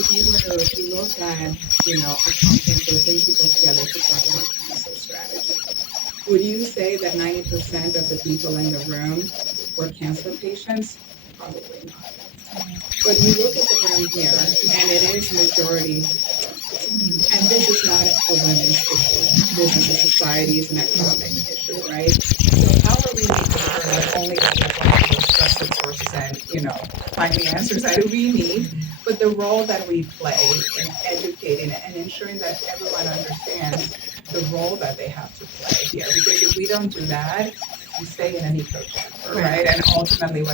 if you were to look at, a conference or bring people together to talk about cancer strategy, would you say that 90% of the people in the room were cancer patients? Probably not. But you look at the room here, and it is majority, and this is not a women's issue. This is a society's and economic issue, right? So how are we making sure not only that we're going to those trusted sources and, find the answers that we need, but the role that we play in educating and ensuring that everyone understands the role that they have to play here. Because if we don't do that, we stay in an echo chamber, right? And ultimately,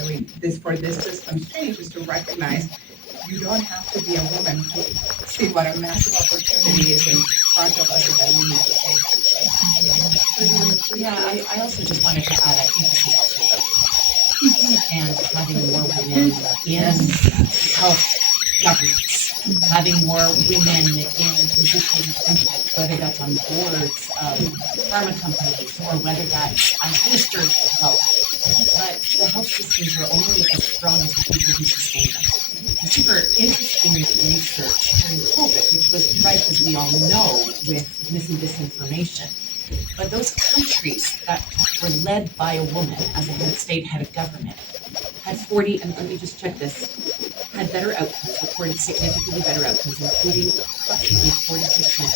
for this system's change is to recognize you don't have to be a woman to see what a massive opportunity is in front of us and that we need to take. Yeah, I also just wanted to add, I think this is also about and having more women in health governance, having more women in positions of influence, whether that's on boards of pharma companies or whether that's as ministers of health. But the health systems are only as strong as the people who sustain them. The super interesting research during COVID, which was rife, as we all know, with mis and disinformation. But those countries that were led by a woman as a head of state, head of government, had 40, and let me just check this, had better outcomes, reported significantly better outcomes, including approximately 40%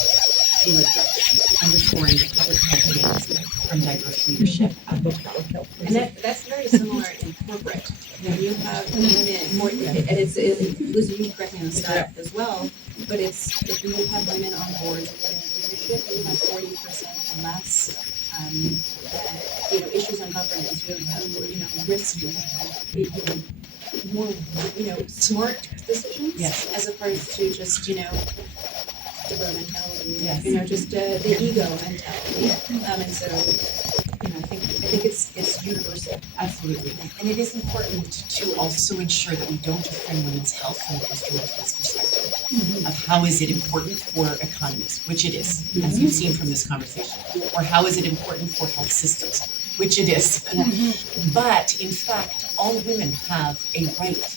fewer deaths, underscoring the public health gains from diverse leadership at the top. And that's very similar in corporate. When you have women, and it's Lizzie, you can correct me on the stat as well, but it's if you have women on boards and leadership, you have 40% less issues on governance. You have risk, more smart decisions, yes, as opposed to just the mentality, yes, just the ego mentality, and so I think it's universal. Absolutely. And it is important to also ensure that we don't just frame women's health from the instrumentalist perspective of how is it important for economies, which it is, as you've seen from this conversation, or how is it important for health systems, which it is. But in fact, all women have a right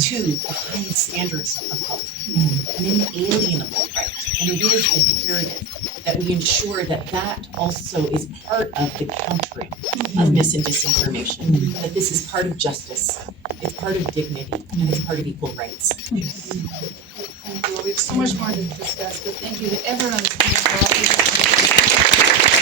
to the highest standards of health, an inalienable right. And it is imperative that we ensure that that also is part of the countering of mis and disinformation, that this is part of justice, it's part of dignity, and it's part of equal rights. Thank you. We have so much more to discuss, but thank you to everyone on this panel for all these